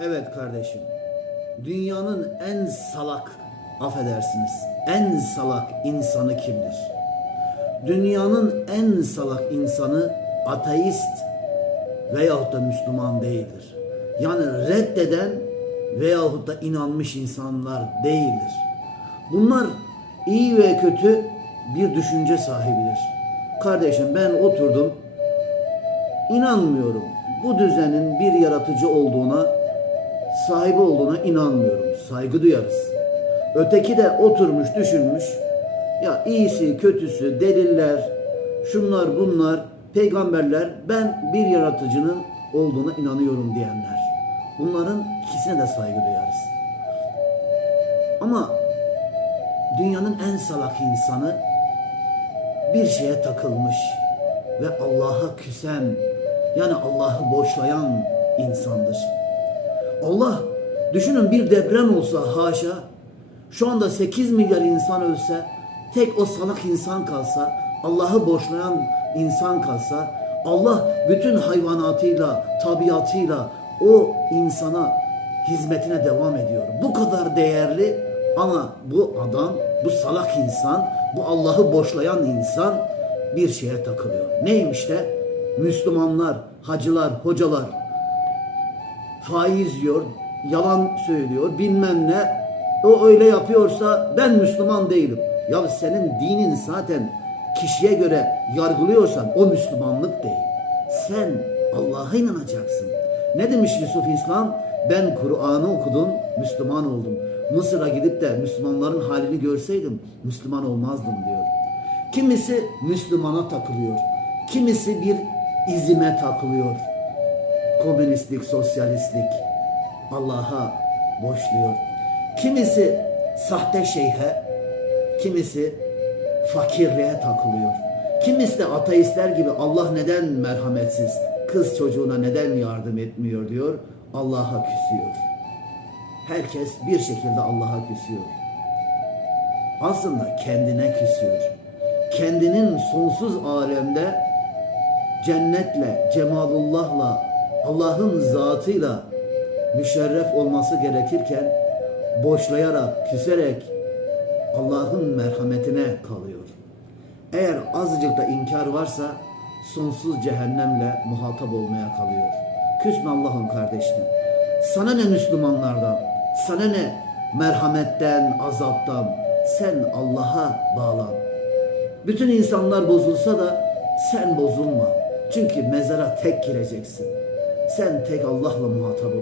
Evet kardeşim. Dünyanın en salak, affedersiniz, en salak insanı kimdir? Dünyanın en salak insanı ateist veyahut da Müslüman değildir. Yani reddeden veyahut da inanmış insanlar değildir. Bunlar iyi ve kötü bir düşünce sahibidir. Kardeşim ben oturdum, inanmıyorum. Bu düzenin bir yaratıcı olduğuna, sahibi olduğuna inanmıyorum. Saygı duyarız. Öteki de oturmuş, düşünmüş. Ya iyisi, kötüsü, deliller, şunlar bunlar, peygamberler, ben bir yaratıcının olduğuna inanıyorum diyenler. Bunların ikisine de saygı duyarız. Ama dünyanın en salak insanı bir şeye takılmış ve Allah'a küsen yani Allah'ı boşlayan insandır. Allah düşünün bir deprem olsa haşa şu anda 8 milyar insan ölse tek o salak insan kalsa Allah'ı boşlayan insan kalsa Allah bütün hayvanatıyla tabiatıyla o insana hizmetine devam ediyor. Bu kadar değerli ama bu adam, bu salak insan, bu Allah'ı boşlayan insan bir şeye takılıyor. Neymiş de? Müslümanlar, hacılar, hocalar faiz yiyor, yalan söylüyor, bilmem ne. O öyle yapıyorsa ben Müslüman değilim. Ya senin dinin zaten kişiye göre yargılıyorsan o Müslümanlık değil. Sen Allah'a inanacaksın. Ne demiş Yusuf İslam? Ben Kur'an'ı okudum, Müslüman oldum. Mısır'a gidip de Müslümanların halini görseydim Müslüman olmazdım diyor. Kimisi Müslümana takılıyor. Kimisi bir izime takılıyor. Komünistlik, sosyalistlik Allah'a boşluyor. Kimisi sahte şeyhe, kimisi fakirliğe takılıyor. Kimisi de ateistler gibi Allah neden merhametsiz, kız çocuğuna neden yardım etmiyor diyor. Allah'a küsüyor. Herkes bir şekilde Allah'a küsüyor. Aslında kendine küsüyor. Kendinin sonsuz alemde cennetle, cemalullahla, Allah'ın zatıyla müşerref olması gerekirken boşlayarak, küserek Allah'ın merhametine kalıyor. Eğer azıcık da inkar varsa sonsuz cehennemle muhatap olmaya kalıyor. Küsme Allah'ın kardeşine. Sana ne Müslümanlardan, sana ne merhametten, azaptan. Sen Allah'a bağlan. Bütün insanlar bozulsa da sen bozulma. Çünkü mezara tek gireceksin. Sen tek Allah'la muhatap ol.